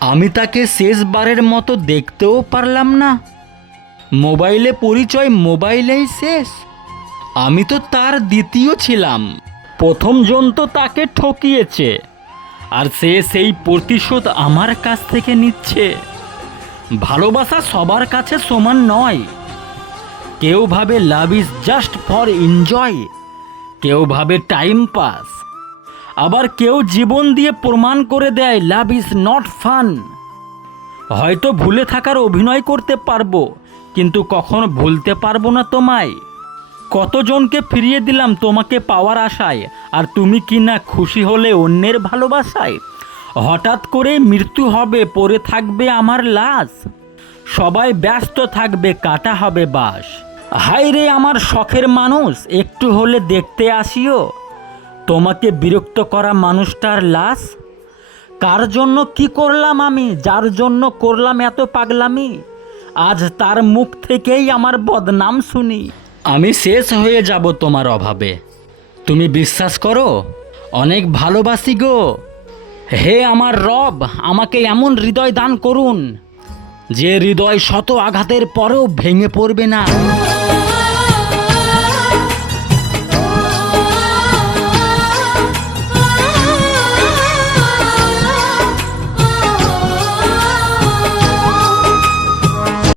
আমি তাকে শেষবারের মতো দেখতেও পারলাম না। মোবাইলে পরিচয় মোবাইলেই শেষ। আমি তো তার দ্বিতীয় ছিলাম। প্রথমজন তো তাকে ঠকিয়েছে, আর সে সেই প্রতিশোধ আমার কাছ থেকে নিচ্ছে। ভালোবাসা সবার কাছে সমান নয়। কেউ ভাবে love is just for enjoy, কেউ ভাবে টাইম পাস, আবার কেউ জীবন দিয়ে প্রমাণ করে দেয় লাভ ইজ নট ফান। হয়তো ভুলে থাকার অভিনয় করতে পারবো, কিন্তু কখনো ভুলতে পারবো না তোমায়। কতজনকে ফিরিয়ে দিলাম তোমাকে পাওয়ার আশায়, আর তুমি কি না খুশি হলে অন্যের ভালোবাসায়। হঠাৎ করে মৃত্যু হবে, পড়ে থাকবে আমার লাশ। সবাই ব্যস্ত থাকবে, কাটা হবে বাস। হায় রে আমার শখের মানুষ, একটু হলে দেখতে আসিও তোমাকে বিরক্ত করা মানুষটার লাশ। কার জন্য কি করলাম আমি, যার জন্য করলাম এত পাগলামি। আজ তার মুখ থেকেই আমার বদনাম শুনি। আমি শেষ হয়ে যাব তোমার অভাবে, তুমি বিশ্বাস করো অনেক ভালোবাসি গো। হে আমার রব, আমাকে এমন হৃদয় দান করুন, যে হৃদয় শত আঘাতের পরেও ভেঙে পড়বে না।